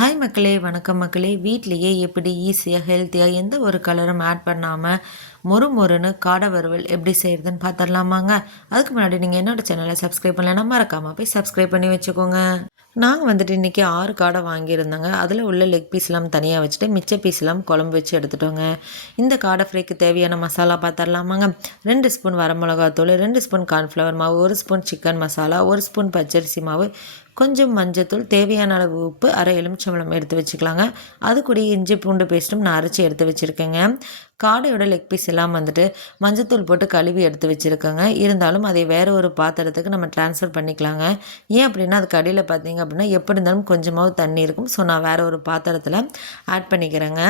Hi மக்களே, வணக்கம் மக்களே. வீட்லேயே எப்படி ஈஸியாக ஹெல்த்தியாக எந்த ஒரு கலரும் ஆட் பண்ணாமல் மொறு மொறுன்னு காடை வறுவல் எப்படி செய்கிறதுன்னு பார்த்துடலாமாங்க. அதுக்கு முன்னாடி நீங்கள் என்னோட சேனலை சப்ஸ்கிரைப் பண்ணலைன்னா மறக்காமல் போய் சப்ஸ்கிரைப் பண்ணி வச்சுக்கோங்க. நாங்கள் வந்துட்டு இன்றைக்கி 6 காடை வாங்கியிருந்தோங்க. அதில் உள்ள லெக் பீஸ்லாம் தனியாக வச்சுட்டு மிச்ச பீஸ்லாம் குழம்பு வச்சு எடுத்துட்டோங்க. இந்த காடை ஃப்ரைக்கு தேவையான மசாலா பார்த்துடலாமாங்க. 2 ஸ்பூன் வரமிளகாத்தூள், 2 ஸ்பூன் கார்ன்ஃப்ளவர் மாவு, 1 ஸ்பூன் சிக்கன் மசாலா, 1 ஸ்பூன் பச்சரிசி மாவு, கொஞ்சம் மஞ்சத்தூள், தேவையான அளவு உப்பு, அரை எலுமிச்சம்பழம் எடுத்து வச்சுக்கலாங்க. அது கூட இஞ்சி பூண்டு பேஸ்ட்டும் நான் அரைச்சி எடுத்து வச்சுருக்கேங்க. காடையோட லெக் பீஸ் எல்லாம் வந்துட்டு மஞ்சத்தூள் போட்டு கழுவி எடுத்து வச்சுருக்கேங்க. இருந்தாலும் அதை வேறு ஒரு பாத்திரத்துக்கு நம்ம ட்ரான்ஸ்ஃபர் பண்ணிக்கலாங்க. ஏன் அப்படின்னா அதுக்கு அடியில் பார்த்தீங்க அப்படின்னா எப்படி இருந்தாலும் கொஞ்சமாவது தண்ணி இருக்கும். ஸோ நான் வேறு ஒரு பாத்திரத்தில் ஆட் பண்ணிக்கிறேங்க.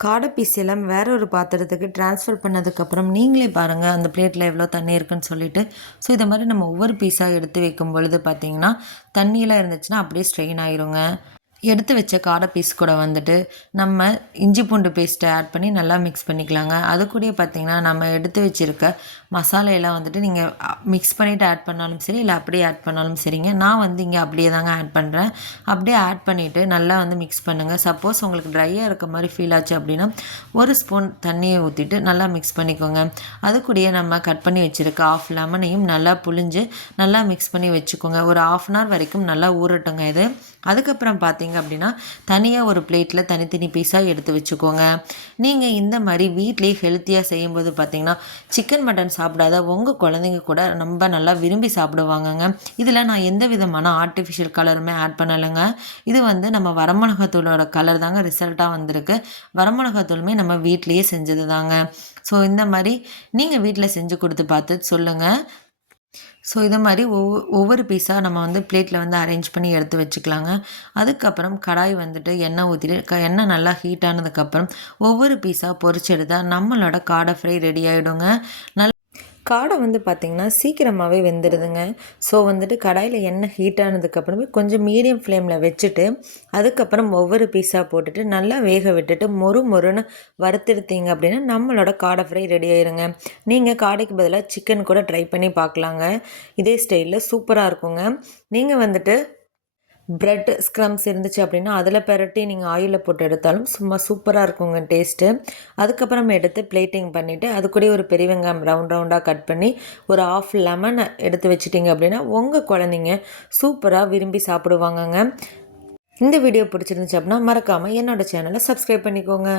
காடை பீஸ் எல்லாம் வேற ஒரு பாத்திரத்துக்கு ட்ரான்ஸ்ஃபர் பண்ணதுக்கப்புறம் நீங்களே பாருங்கள் அந்த பிளேட்டில் எவ்வளோ தண்ணி இருக்குன்னு சொல்லிட்டு. ஸோ இதை மாதிரி நம்ம ஒவ்வொரு பீஸாக எடுத்து வைக்கும் பொழுது பார்த்திங்கன்னா தண்ணியெலாம் இருந்துச்சுன்னா அப்படியே ஸ்ட்ரெயின் ஆயிருங்க. எடுத்து வச்ச காடை பீஸ் கூட வந்துட்டு நம்ம இஞ்சி பூண்டு பேஸ்ட்டை ஆட் பண்ணி நல்லா மிக்ஸ் பண்ணிக்கலாங்க. அது கூட பார்த்திங்கன்னா நம்ம எடுத்து வச்சுருக்க மசாலையெல்லாம் வந்துட்டு நீங்கள் மிக்ஸ் பண்ணிவிட்டு ஆட் பண்ணாலும் சரி, இல்லை அப்படியே ஆட் பண்ணாலும் சரிங்க. நான் வந்து இங்கே அப்படியே தாங்க ஆட் பண்ணுறேன். அப்படியே ஆட் பண்ணிவிட்டு நல்லா வந்து மிக்ஸ் பண்ணுங்கள். சப்போஸ் உங்களுக்கு ட்ரையாக இருக்க மாதிரி ஃபீல் ஆச்சு அப்படின்னா 1 ஸ்பூன் தண்ணியை ஊற்றிட்டு நல்லா மிக்ஸ் பண்ணிக்கோங்க. அது கூடயே நம்ம கட் பண்ணி வச்சுருக்க ஆஃப் லெமனையும் நல்லா புழிஞ்சு நல்லா மிக்ஸ் பண்ணி வச்சுக்கோங்க. ஒரு 1/2 அன் ஹவர் வரைக்கும் நல்லா ஊறட்டுங்க இது. அதுக்கப்புறம் பார்த்தீங்க அப்படின்னா தனியாக ஒரு பிளேட்டில் தனித்தனி பீஸாக எடுத்து வச்சுக்கோங்க. நீங்கள் இந்த மாதிரி வீட்லேயே ஹெல்த்தியாக செய்யும்போது பார்த்தீங்கன்னா சிக்கன் மட்டன் சாப்பிடாத உங்கள் குழந்தைங்க கூட ரொம்ப நல்லா விரும்பி சாப்பிடுவாங்கங்க. இதில் நான் எந்த விதமான ஆர்டிஃபிஷியல் கலருமே ஆட் பண்ணலைங்க. இது வந்து நம்ம வரமிளகாத்தூளோட கலர் தாங்க ரிசல்ட்டாக வந்திருக்கு. வரமிளகாத்தூளுமே நம்ம வீட்லேயே செஞ்சது தாங்க. ஸோ இந்த மாதிரி நீங்கள் வீட்டில் செஞ்சு கொடுத்து பார்த்து சொல்லுங்கள். ஸோ இது மாதிரி ஒவ்வொரு பீஸாக நம்ம வந்து பிளேட்டில் வந்து அரேஞ்ச் பண்ணி எடுத்து வச்சுக்கலாங்க. அதுக்கப்புறம் கடாய் வந்துட்டு எண்ணெய் ஊற்றிட்டு எண்ணெய் நல்லா ஹீட் ஆனதுக்கப்புறம் ஒவ்வொரு பீஸாக பொரிச்சு எடுத்தால் நம்மளோட காடை ஃப்ரை ரெடி ஆகிடுங்க. காடை வந்து பார்த்திங்கன்னா சீக்கிரமாகவே வெந்துடுதுங்க. ஸோ வந்துட்டு கடாயில் எண்ணெய் ஹீட் ஆனதுக்கப்புறமே கொஞ்சம் மீடியம் ஃப்ளேமில் வச்சுட்டு அதுக்கப்புறம் ஒவ்வொரு பீஸாக போட்டுட்டு நல்லா வேக விட்டுட்டு மொறுன்னு வறுத்தெடுத்தீங்க அப்படின்னா நம்மளோட காடை ஃப்ரை ரெடி ஆயிருங்க. நீங்கள் காடைக்கு பதிலாக சிக்கன் கூட ட்ரை பண்ணி பார்க்கலாங்க. இதே ஸ்டைலில் சூப்பராக இருக்குங்க. நீங்கள் வந்துட்டு ப்ரெட் ஸ்க்ரம்ஸ் இருந்துச்சு அப்படின்னா அதில் பெரட்டி நீங்கள் ஆயிலில் போட்டு எடுத்தாலும் சும்மா சூப்பராக இருக்குங்க டேஸ்ட்டு. அதுக்கப்புறம் எடுத்து பிளேட்டிங் பண்ணிவிட்டு அது கூட ஒரு பெரிய வெங்காயம் ரவுண்டாக கட் பண்ணி ஒரு 1/2 லெமன் எடுத்து வச்சிட்டிங்க அப்படின்னா உங்கள் குழந்தைங்க சூப்பராக விரும்பி சாப்பிடுவாங்கங்க. இந்த வீடியோ பிடிச்சிருந்துச்சு அப்படின்னா மறக்காமல் என்னோடய சேனலை சப்ஸ்கிரைப் பண்ணிக்கோங்க.